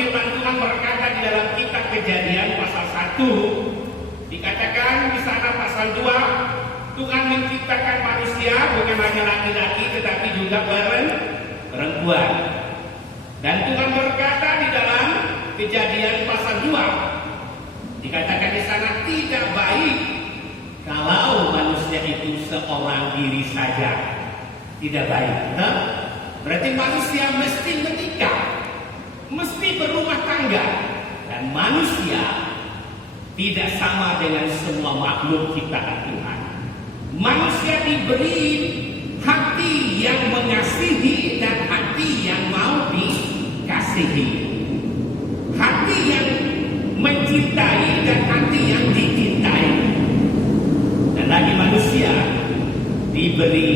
firman Tuhan berkata di dalam kitab Kejadian pasal 1, dikatakan di sana pasal 2, Tuhan menciptakan manusia bukan hanya laki-laki tetapi juga perempuan. Dan Tuhan berkata di dalam Kejadian pasal 2, dikatakan di sana tidak baik kalau manusia itu seorang diri saja. Tidak baik. Berarti manusia mesti menikah, mesti berumah tangga. Dan manusia tidak sama dengan semua makhluk ciptaan Tuhan. Manusia diberi hati yang mengasihi dan hati yang mau dikasihi, hati yang mencintai dan hati yang dicintai. Dan lagi manusia diberi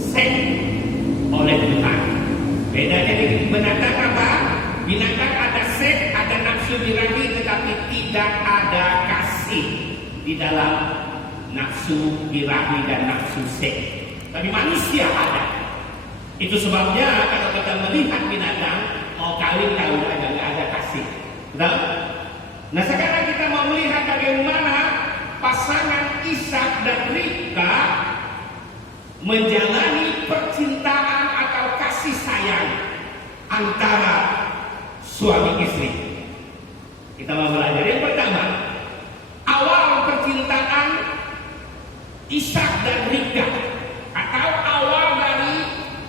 seks oleh Tuhan. Bedanya dengan binatang apa? Binatang ada seks, ada nafsu birahi, tetapi tidak ada kasih di dalam nafsu birahi dan nafsu seks. Tapi manusia ada. Itu sebabnya kalau kita melihat binatang mau kawin aja nggak ada kasih. Betul? Nah sekarang kita mau melihat bagaimana pasangan Ishak dan Ribka menjalani percintaan atau kasih sayang antara suami istri. Kita mau belajar yang pertama, awal percintaan Ishak dan Ribka, atau awal dari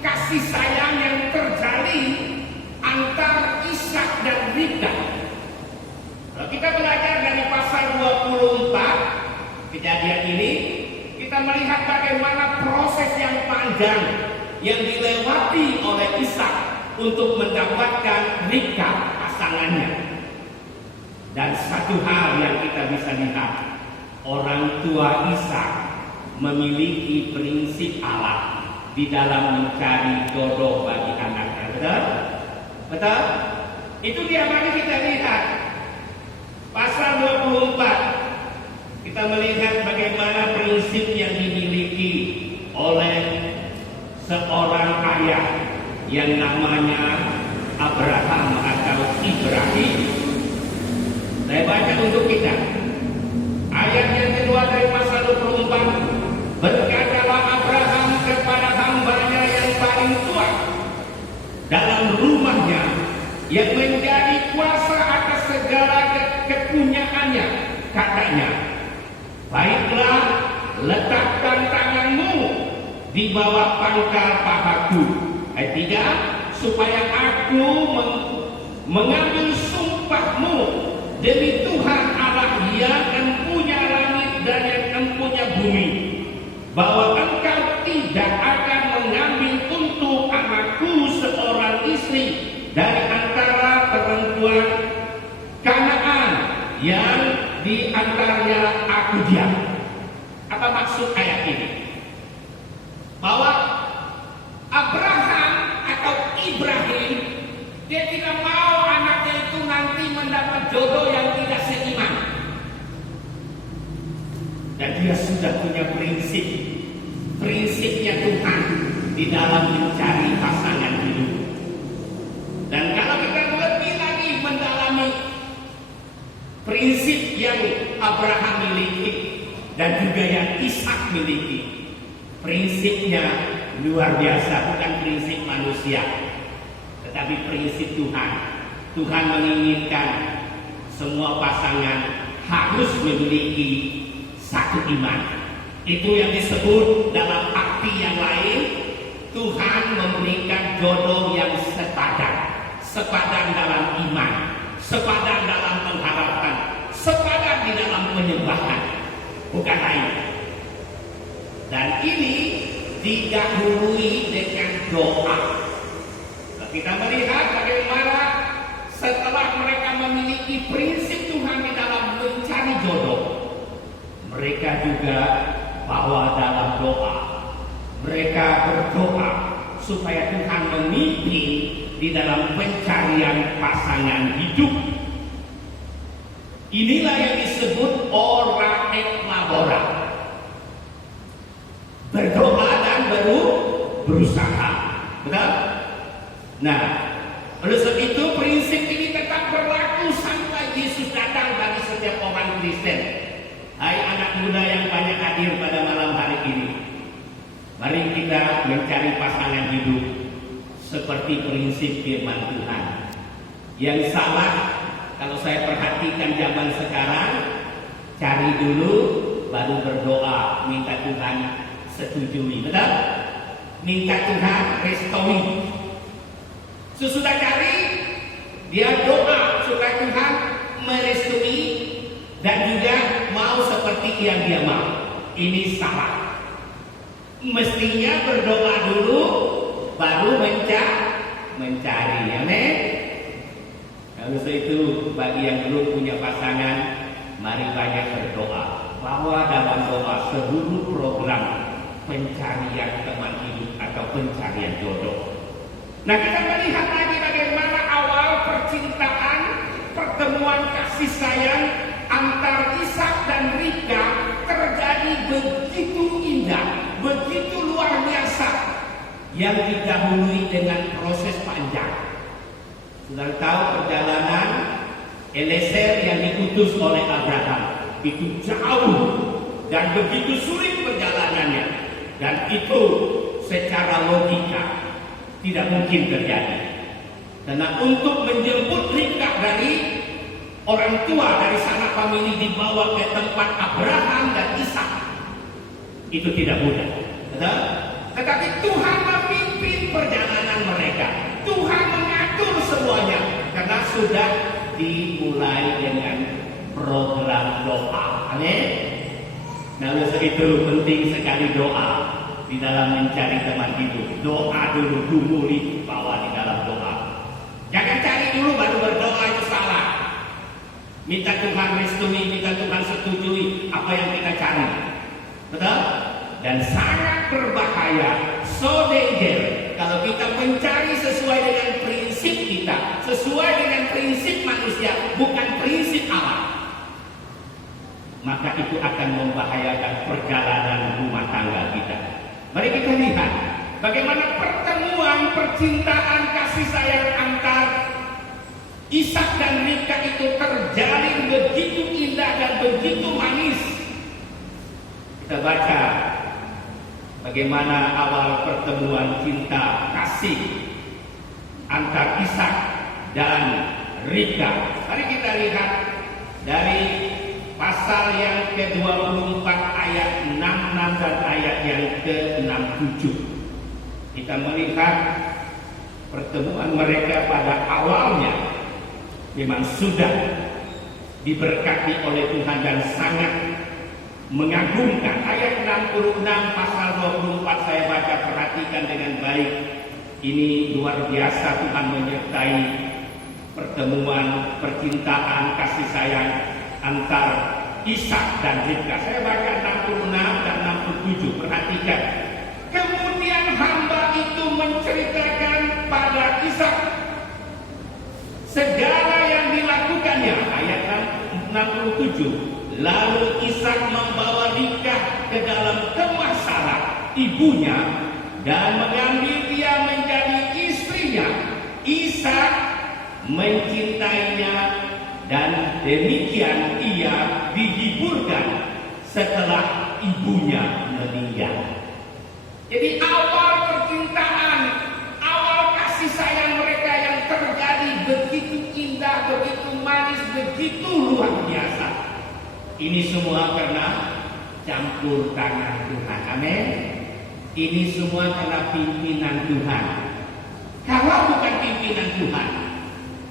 kasih sayang yang terjalin antara Ishak dan Ribka. Kalau kita belajar dari pasal 24 Kejadian ini, kita melihat bagaimana proses yang panjang yang dilewati oleh Ishak untuk mendapatkan Ribka pasangannya. Dan satu hal yang kita bisa lihat, orang tua Ishak memiliki prinsip Allah di dalam mencari jodoh bagi anaknya. Betul? Betul? Itu dia. Mari kita lihat pasal 24. Kita melihat bagaimana prinsip yang dimiliki oleh seorang ayah yang namanya Abraham atau Ibrahim. Saya baca untuk kita. Ayat yang kedua dari pasal 24. Berkatalah Abraham kepada hambanya yang paling tua dalam rumahnya, yang menjadi kuasa atas segala kepunyaannya, katanya, baiklah, letakkan tanganmu di bawah pangkal pahaku. Ayat 3, supaya aku mengambil sumpahmu demi Tuhan Allah yang empunya langit dan yang empunya bumi, bahwa engkau tidak akan mengambil untuk anakku seorang istri dari antara perempuan Kanaan yang di antaranya aku diam. Apa maksud ayat ini? Bahwa Abraham atau Ibrahim, dia tidak mau anaknya itu nanti mendapat jodoh yang tidak seiman. Dan dia sudah punya prinsipnya Tuhan di dalam mencari pasangan hidup. Dan kalau kita lebih lagi mendalami prinsip yang Abraham miliki dan juga yang Ishak miliki, prinsipnya luar biasa, bukan prinsip manusia, tetapi prinsip Tuhan. Tuhan menginginkan semua pasangan harus memiliki satu iman. Itu yang disebut dalam arti yang lain, Tuhan memberikan jodoh yang sepadan dalam iman, sepadan dalam pengharapan, sepadan di dalam penyembahan, bukan lain. Dan ini didahului dengan doa. Kita melihat bagaimana setelah mereka memiliki prinsip Tuhan di dalam mencari jodoh, mereka juga bawa dalam doa. Mereka berdoa supaya Tuhan memimpin di dalam pencarian pasangan hidup. Inilah yang disebut ora et labora, berdoa dan berusaha. Betul? Nah, oleh sebab itu prinsip kita mencari pasangan hidup seperti prinsip firman Tuhan. Yang salah kalau saya perhatikan zaman sekarang, cari dulu baru berdoa, minta Tuhan setujui, betul? Minta Tuhan restui. Sesudah cari, dia doa supaya Tuhan merestui dan juga mau seperti yang dia mau. Ini salah. Mestinya berdoa dulu baru mencari, amin. Kalau itu bagi yang belum punya pasangan, mari banyak berdoa. Bahwa dalam doa seluruh program pencarian teman hidup atau pencarian jodoh. Nah, kita melihat lagi bagaimana awal percintaan, pertemuan kasih sayang antar Ishak dan Ribka terjadi begitu indah, begitu luar biasa, yang didahului dengan proses panjang. Sudah tahu perjalanan Eliezer yang diutus oleh Abraham itu jauh dan begitu sulit perjalanannya, dan itu secara logika tidak mungkin terjadi. Karena untuk menjemput Ribka dari orang tua dari sanak famili dibawa ke tempat Abraham dan Ishak itu tidak mudah. Betul? Tetapi Tuhan memimpin perjalanan mereka. Tuhan mengatur semuanya karena sudah dimulai dengan program doa. Amin. Nah, oleh itu penting sekali doa di dalam mencari teman hidup. Doa dulu, gumuli bawa di dalam doa. Jangan cari dulu baru berdoa, itu salah. Minta Tuhan restui, minta Tuhan setujui apa yang kita cari. Betul? Dan sangat berbahaya, so danger, kalau kita mencari sesuai dengan prinsip kita, sesuai dengan prinsip manusia, bukan prinsip Allah. Maka itu akan membahayakan perjalanan rumah tangga kita. Mari kita lihat bagaimana pertemuan percintaan kasih sayang antar Ishak dan Ribka itu terjalin begitu indah dan begitu manis. Kita baca bagaimana awal pertemuan cinta kasih antar Ishak dan Ribka. Mari kita lihat dari pasal yang ke-24 ayat 66 dan ayat yang ke-67. Kita melihat pertemuan mereka pada awalnya memang sudah diberkati oleh Tuhan dan sangat mengagumkan. Ayat 66 pasal 24 saya baca, perhatikan dengan baik. Ini luar biasa, Tuhan menyertai pertemuan percintaan kasih sayang antar Ishak dan Ribka. Saya baca 66 dan 67. Perhatikan. Kemudian hamba itu menceritakan pada Ishak segala yang dilakukannya. Ayat 67. Lalu Ishak membawa Ribka ke dalam kemah Sarah ibunya dan mengambil dia menjadi istrinya. Ishak mencintainya dan demikian ia dihiburkan setelah ibunya meninggal. Jadi awal percintaan, awal kasih sayang mereka yang terjadi begitu indah, begitu manis, begitu luar biasa. Ini semua karena campur tangan Tuhan. Amin. Ini semua karena pimpinan Tuhan. Kalau bukan pimpinan Tuhan,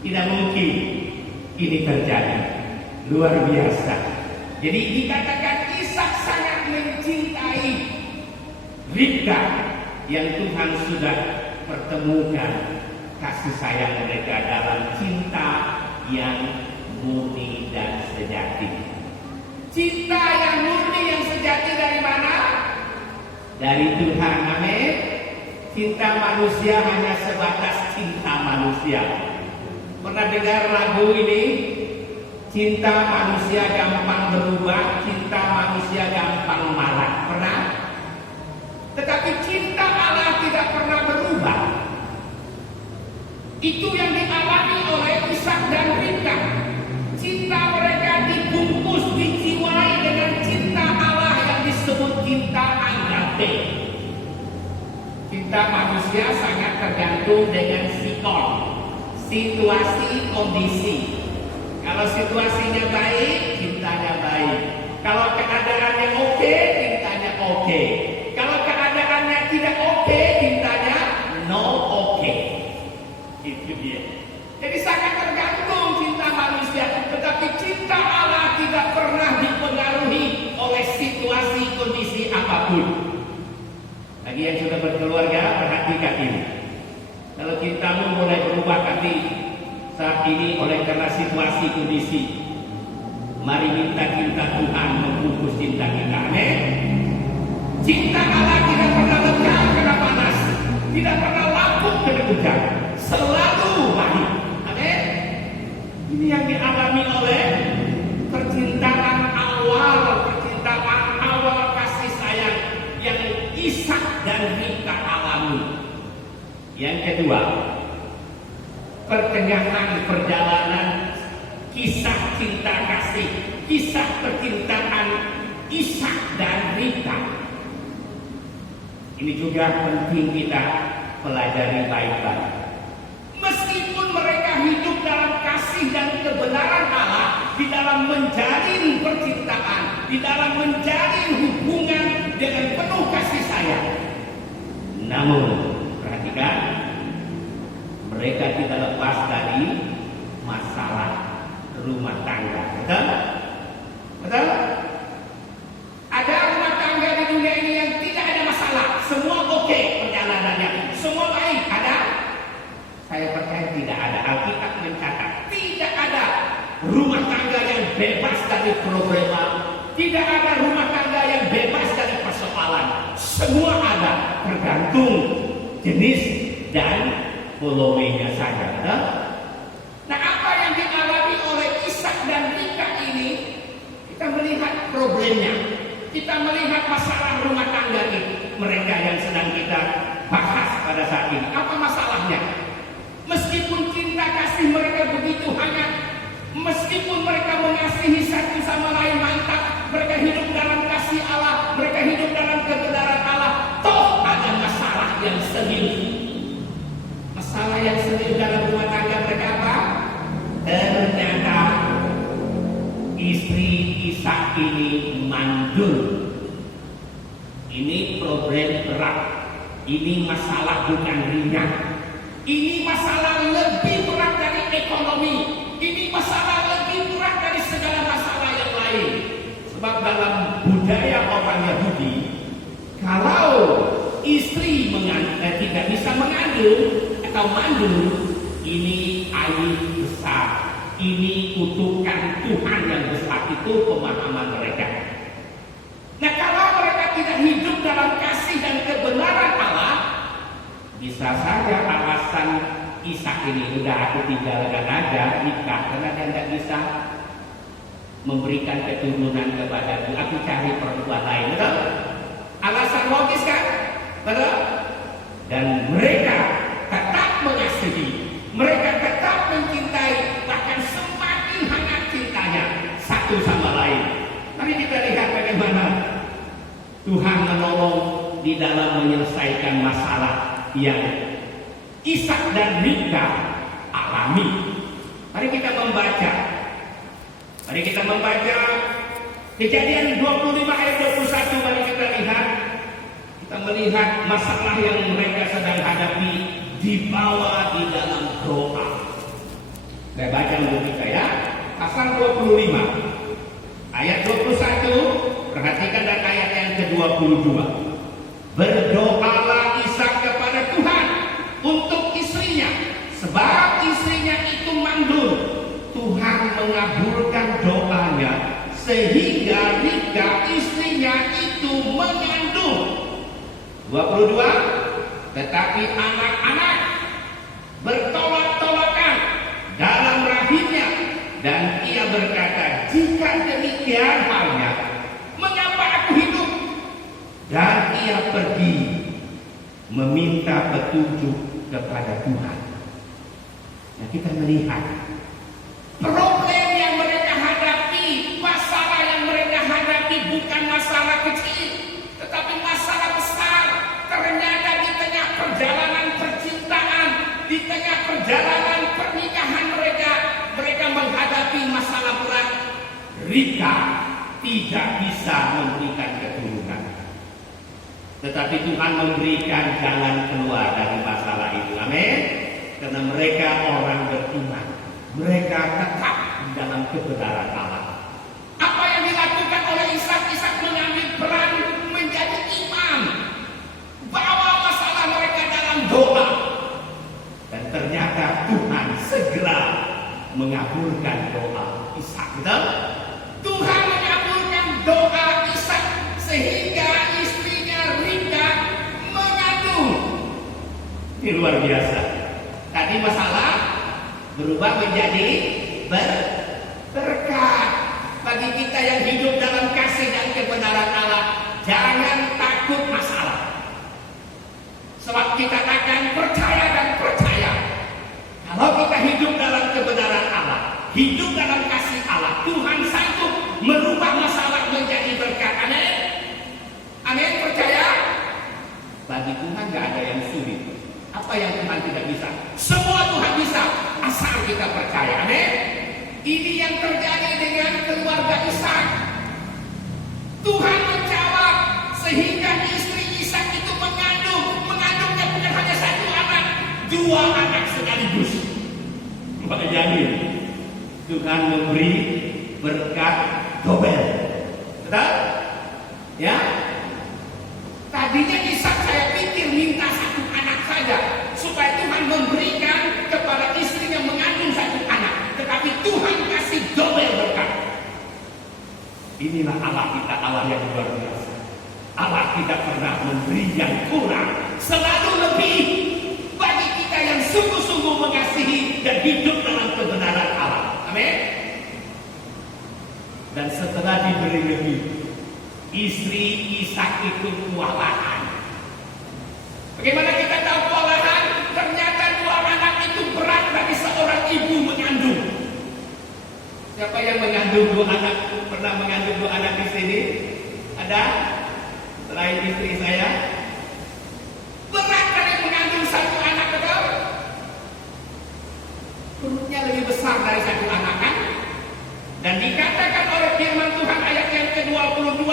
tidak mungkin ini terjadi. Luar biasa. Jadi dikatakan Ishak sangat mencintai Ribka yang Tuhan sudah pertemukan kasih sayang mereka dalam cinta yang murni dan sejati. Cinta yang murni yang sejati dari mana? Dari Tuhan. Amin. Cinta manusia hanya sebatas cinta manusia. Pernah dengar lagu ini? Cinta manusia gampang berubah, cinta manusia gampang marah. Pernah? Tetapi cinta Allah tidak pernah berubah. Itu yang dialami oleh Ishak dan Ribka. Cinta mereka dibungkus, dijiwai dengan cinta Allah yang disebut cinta agape. manusia sangat tergantung dengan sikon, situasi, kondisi. Kalau situasinya baik, cintanya baik. Kalau keadaannya oke, cintanya oke. Kalau keadaannya tidak oke, cintanya no oke. Itu dia. Jadi sangat tergantung cinta manusia. Tetapi cinta Allah tidak pernah dipengaruhi oleh situasi, kondisi apapun. Bagi yang sudah berkeluarga, perhatikan ini. Kalau cintamu mulai berubah hati saat ini oleh karena situasi, kondisi, mari minta cinta Tuhan membungkus cinta kita. Amin. Cinta Allah tidak pernah lekang kena panas, tidak pernah lapuk kena hujan, selalu baik. Amin. Ini yang dialami oleh percintaan awal kasih sayang yang Ishak dan Ribka alami. Yang kedua, pertengahan perjalanan kisah cinta kasih, kisah percintaan Ishak dan Ribka. Ini juga penting kita pelajari baik-baik. Meskipun mereka hidup dalam kasih dan kebenaran Allah, di dalam menjalin percintaan, di dalam menjalin hubungan dengan penuh kasih sayang, namun perhatikan, mereka tidak lepas dari masalah rumah tangga. Betul? Betul? Ada rumah tangga di dunia ini yang tidak ada masalah, semua oke perjalanannya, semua baik. Ada? Saya percaya tidak ada. Alkitab mencatat tidak ada rumah tangga yang bebas dari problema, tidak ada rumah tangga yang bebas dari persoalan. Semua ada, tergantung jenis dan volumenya saja. Nah, apa yang dialami oleh Ishak dan Ribka ini, kita melihat problemnya, kita melihat masalah rumah tangga ini, mereka yang sedang kita bahas pada saat ini. Apa masalahnya? Meskipun cinta kasih mereka begitu hangat, meskipun mereka mengasihi satu sama lain mantap, mereka hidup dalam kasih Allah, mereka hidup dalam kebenaran Allah, toh ada masalah yang serius. Masalah yang serius dalam rumah tangga mereka apa? Ternyata istri Ishak ini mandul. Ini problem berat. Ini masalah bukan ringan. Ini masalah lebih berat dari ekonomi. Ini masalah lebih berat dari segala masalah yang lain. Sebab dalam budaya orang Yahudi, kalau istri tidak bisa mengandung atau mandul, ini aib besar. Ini kutukan Tuhan yang besar. Itu pemahaman mereka. Nah, kalau mereka tidak hidup dalam kasih dan kebenaran Allah, bisa saja alasan Ishak ini, udah aku tinggalkan aja nikah karena dia tidak bisa memberikan keturunan kepadaku, aku cari perempuan lain. Betul? Alasan logis kan? Betul? Dan mereka tetap mengasihi, mereka tetap mencintai, bahkan semakin hangat cintanya satu sama lain. Mari kita lihat bagaimana Tuhan menolong di dalam menyelesaikan masalah yang Ishak dan Ribka alami. Mari kita membaca. Mari kita membaca Kejadian 25 ayat 21. Mari kita lihat. Kita melihat masalah yang mereka sedang hadapi dibawa di dalam doa. Saya baca untuk kita ya. Pasal 25 ayat 21. Perhatikan dan ayat yang ke-22. Berdoalah Ishak kepada Tuhan untuk istrinya, sebab istrinya itu mandul. Tuhan mengabulkan doanya sehingga Ribka istrinya itu mengandung. 22. Tetapi anak-anak bertolak-tolakan dalam rahimnya, dan ia berkata, jika demikian halnya, mengapa aku hidup? Dan ia pergi meminta petunjuk kepada Tuhan. Nah, kita melihat problem yang mereka hadapi, masalah yang mereka hadapi bukan masalah kecil, tetapi masalah besar. Ternyata di tengah perjalanan perjalanan pernikahan mereka, mereka menghadapi masalah berat. Ribka tidak bisa memberikan keturunan. Tetapi Tuhan memberikan jalan keluar dari masalah itu. Amin. Karena mereka orang beriman. Mereka tetap di dalam kebenaran Allah. Apa yang dilakukan oleh Ishak? Ishak mengambil peran menjadi imam. Bawa masalah mereka dalam doa. Dan ternyata Tuhan segera mengabulkan doa Ishak. Betul? Tuhan mengabulkan doa Ishak sehingga istrinya Ribka mengandung. Ini luar biasa. Tadi masalah berubah menjadi berkat. Bagi kita yang hidup dalam kasih dan kebenaran Allah, jangan takut masalah. Sebab kita akan percaya dan percaya. Kalau kita hidup dalam kebenaran Allah, hidup dalam kasih Allah, Tuhan sanggup merubah masalah menjadi berkat. Amin. Amin, percaya? Bagi Tuhan gak ada yang sulit. Apa yang Tuhan tidak bisa? Semua Tuhan bisa, asal kita percaya. Amin. Ini yang terjadi dengan keluarga Ishak. Tuhan menjawab sehingga istri Ishak itu mengandungnya bukan hanya satu anak, 2 anak sekaligus. Jadi Tuhan memberi berkat dobel. Betul? Ya. Tadinya Ishak saya pikir minta 1 anak saja supaya Tuhan memberikan kepada istri yang mengandung 1 anak. Tetapi Tuhan kasih dobel berkat. Inilah Allah kita, Allah yang luar biasa. Allah tidak pernah memberi yang kurang, selalu lebih bagi kita yang sungguh-sungguh mengasihi dan hidup dalam kebenaran Allah. Amin. Dan setelah diberi lebih, istri Ishak itu kewalahan. Bagaimana kita tahu kewalahan? Ternyata 2 anak itu berat bagi seorang ibu mengandung. Siapa yang mengandung 2 anak? Pernah mengandung 2 anak di sini? Ada? Selain istri saya? Berat kali mengandung 1 anak, betul? Perutnya lebih besar dari 1 anak kan? Dan dikatakan oleh firman Tuhan ayat yang ke-22,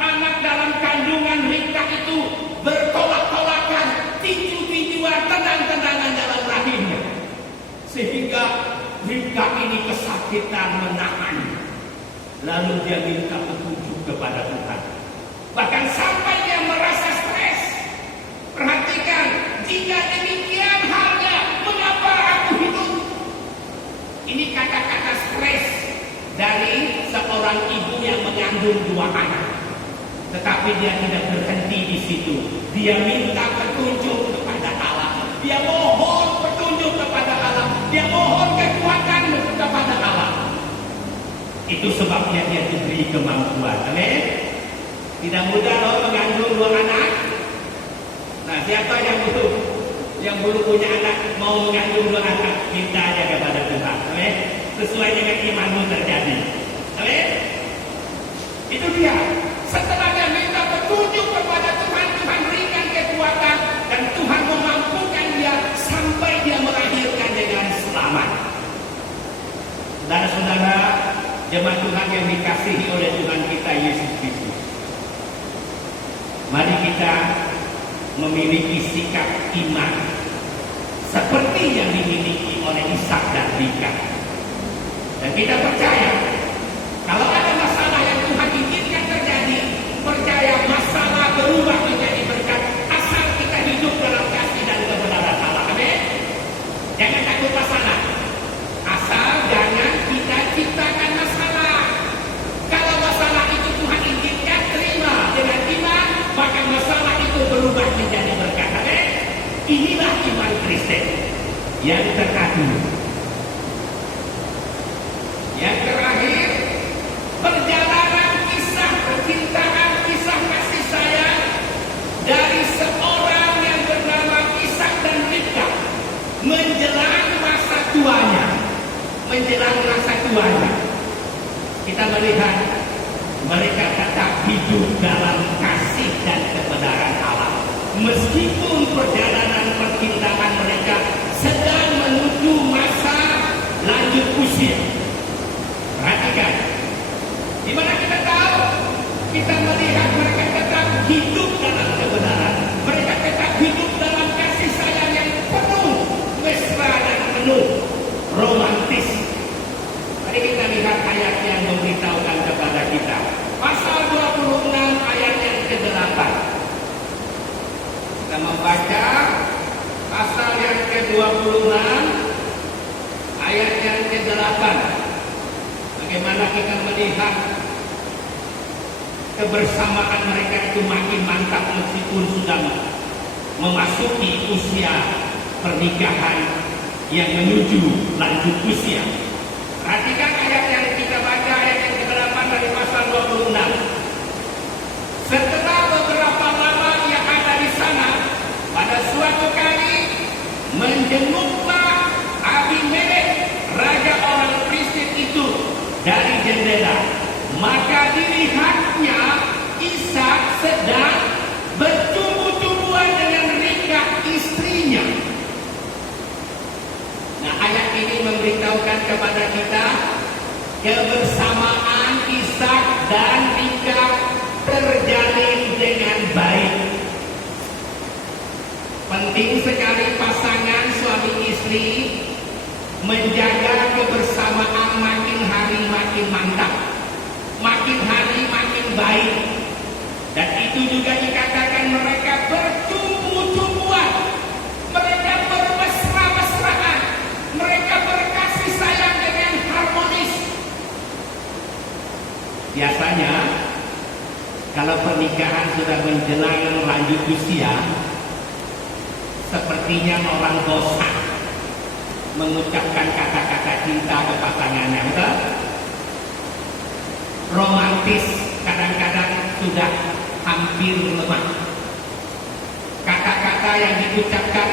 anak dalam kandungan Ribka itu bertolak-tolakan, tinju-tinjuan, tendang-tendangan dalam rahimnya. Sehingga Ribka ini kesakitan menahan. Lalu dia minta petunjuk kepada Tuhan. Bahkan sampai dia merasa stres. Perhatikan, jika demikian halnya, mengapa aku hidup? Ini kata-kata stres dari seorang ibu yang mengandung 2 anak. Tetapi dia tidak berhenti di situ. Dia minta petunjuk kepada Allah. Dia mohon petunjuk kepada Allah. Dia mohon kekuatan kepada Allah. Itu sebabnya dia diberi kemampuan. Amin. Tidak mudah loh mengandung 2 anak. Nah, siapa yang belum punya anak mau mengandung 2 anak, minta aja kepada Tuhan. Amin. Sesuai dengan imanmu terjadi. Amin. Itu dia. Setelah dia minta petunjuk kepada Tuhan, Tuhan berikan kekuatan dan Tuhan memampukan dia sampai dia melahirkan dengan selamat. Saudara-saudara, jemaat Tuhan yang dikasihi oleh Tuhan kita Yesus Kristus, mari kita memiliki sikap iman seperti yang dimiliki oleh Ishak dan Ribka. Dan kita percaya kalau ada masalah yang Tuhan izinkan terjadi, percaya masalah berubah menjadi berkat asal kita hidup dalam kasih dan kebenaran Allah. Amin. Jangan takut masalah, asal jangan kita ciptakan masalah. Kalau masalah itu Tuhan izinkan, terima dengan iman, maka masalah itu berubah menjadi berkat. Amin. Inilah iman Kristen yang terkandung. Yang terakhir, perjalanan kisah percintaan, kisah kasih sayang dari seorang yang bernama Ishak dan Ribka menjelang masa tuanya. Menjelang masa tuanya, kita melihat mereka tetap hidup dalam kasih dan kebenaran Allah. Meskipun perjalanan percintaan mereka sedang menuju usia. Perhatikan, di mana kita tahu, kita melihat mereka tetap hidup dalam kebenaran, mereka tetap hidup dalam kasih sayang yang penuh, mesra dan penuh romantis. Mari kita lihat ayat yang memberitahukan kepada kita. Pasal 26 ayat yang ke-8. Kita membaca pasal yang ke-26 ayat yang ke-8. Bagaimana kita melihat kebersamaan mereka itu makin mantap meskipun sudah memasuki usia pernikahan yang menuju lanjut usia. Perhatikan ayat yang kita baca, ayat yang ke-8 dari pasal 26. Setelah beberapa lama ia ada di sana, pada suatu kali menjenguklah Abimelek, raja orang Filistin itu, dari jendela. Maka dilihatnya Ishak sedang bertumbuh-tumbuhan dengan Ribkah istrinya. Nah, ayat ini memberitahukan kepada kita kebersamaan Ishak dan Ribkah terjalin dengan baik. Penting sekali pasangan suami istri menjaga kebersamaan makin hari makin mantap, makin hari makin baik. Dan itu juga dikatakan mereka bertumbuh-tumbuhan, mereka bermesra-mesraan, mereka berkasih sayang dengan harmonis. Biasanya kalau pernikahan sudah menjelang lanjut usia, sepertinya orang bosan mengucapkan kata-kata cinta ke pasangannya, betul? Romantis kadang-kadang sudah hampir lemah. Kata-kata yang diucapkan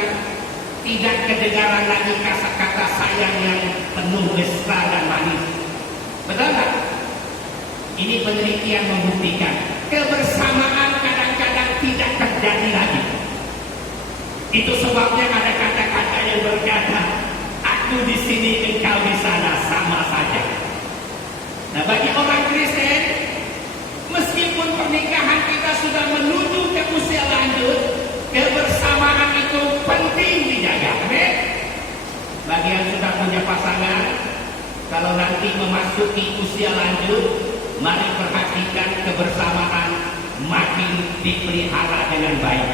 tidak kedengaran lagi kata-kata sayang yang penuh mesra dan manis. Betul tak? Ini penelitian membuktikan kebersamaan kadang-kadang tidak terjadi lagi. Itu sebabnya ada kata-kata yang berkata, aku di sini, engkau di sana, sama saja. Nah, bagi orang Kristen, meskipun pernikahan kita sudah menuju ke usia lanjut, kebersamaan itu penting dijaga. Bagi yang sudah punya pasangan, kalau nanti memasuki usia lanjut, mari perhatikan kebersamaan makin dipelihara dengan baik.